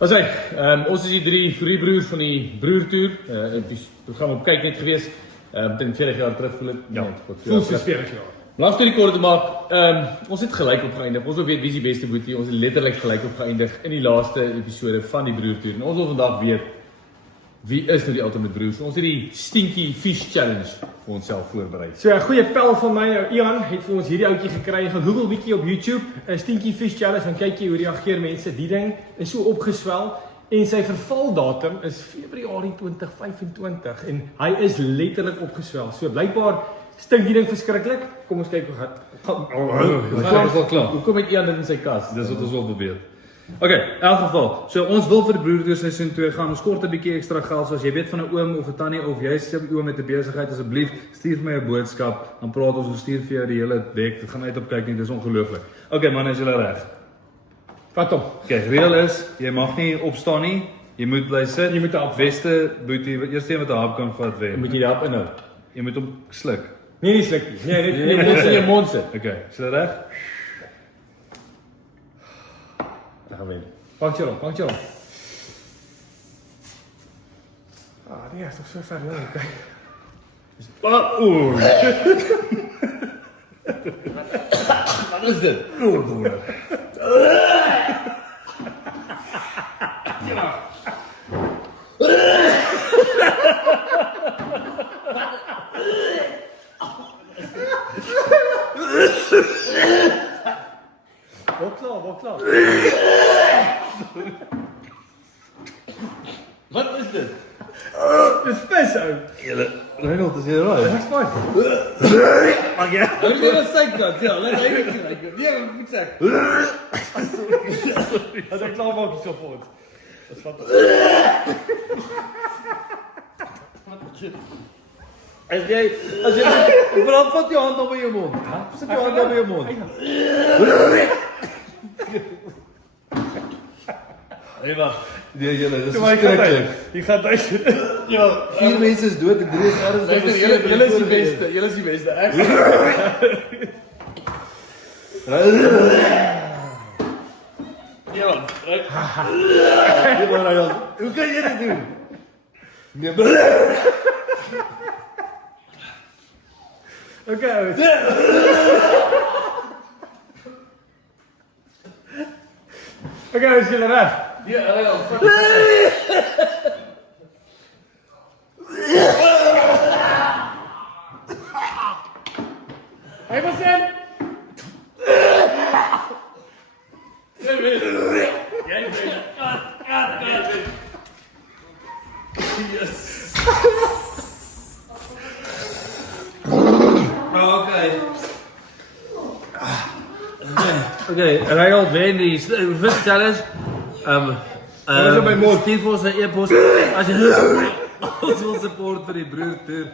Ons is die drie broers van die broertoer. Die program op kyk net gewees. Ten 40 jaar terug voel ek. Ja, voel soos 40 jaar. Lang storie kort te maak, ons het gelyk op geëindig. Ons wil weet wie is die beste boetie. Ons het letterlik gelyk op geëindig in die laaste episode van die broertoer. En ons wil vandag weet wie is nou die ultimate broers. Ons het die Stinky Fish Challenge vir onsself voorberei. So 'n goeie pel van my, Ian, het vir ons hierdie ouetjie gekry. Gaan Google bietjie op YouTube, 'n Stinky Fish Challenge, en kyk jy hoe reageer mense. Die ding is so opgeswel en sy vervaldatum is Februarie 2025 en hy is letterlik opgeswel. So blykbaar stink die ding verskriklik. Kom ons kyk hoe gaan. Dis al klaar. Hoekom het Ian dit in sy kas? Dis wat ons wil probeer. Okay, in elk geval. So ons wil vir die broertoer seisoen 2 gaan. Ons kort 'n bietjie ekstra geld. So as jy weet van 'n oom of 'n tannie of jy se oom met 'n besigheid, asseblief stuur vir my 'n boodskap. Dan praat ons stuur vir jou die hele dek. Dit gaan uit op kyk nie. Dis ongelooflik. Okay, man, is julle reg? Vat hom. Okay, reël is jy mag nie opstaan nie. Jy moet bly sit. Jy moet 'n hap. Beste boetie, eerste een wat 'n hap kan vat wen. Moet jy die hap inhou? Jy moet hom sluk. Nee, nie sluk nie. Nee, Jy moet dit in jou mond sit. Okay, is dit reg? Dan gaan we. Puncture hom. Nee, is toch so ver nou, kyk. Oeh. Wat is dit? Wat klaar. Wat is dit? Dis vis ou. Reinhold, is jy reg? Ek's fyn. Maar ja. Hoe moet dit sê dan? Ja, laat hy dit kyk. Nee, moet sê. As ek klaar maak hierso vir ons. Dis wat. As jy brand vat jou hand op by jou mond. Sit jou hand op by jou mond. Nee, wag. Nee, julle, dis verskriklik. Jy gaan duis. Ja, 4 mense is dood en 3 is ernstig. Julle is die beste. Julle is die beste. Ek Ja, Reinhold. Hoe kan jy dit doen? Nee, Okay, ouens. Okay, is julle reg? Ja, Hy was in. Okay, Reinhold wen die first challenge. is op my mond. Stuur vir ons 'n e-pos as jy ons wil support vir die broertoer.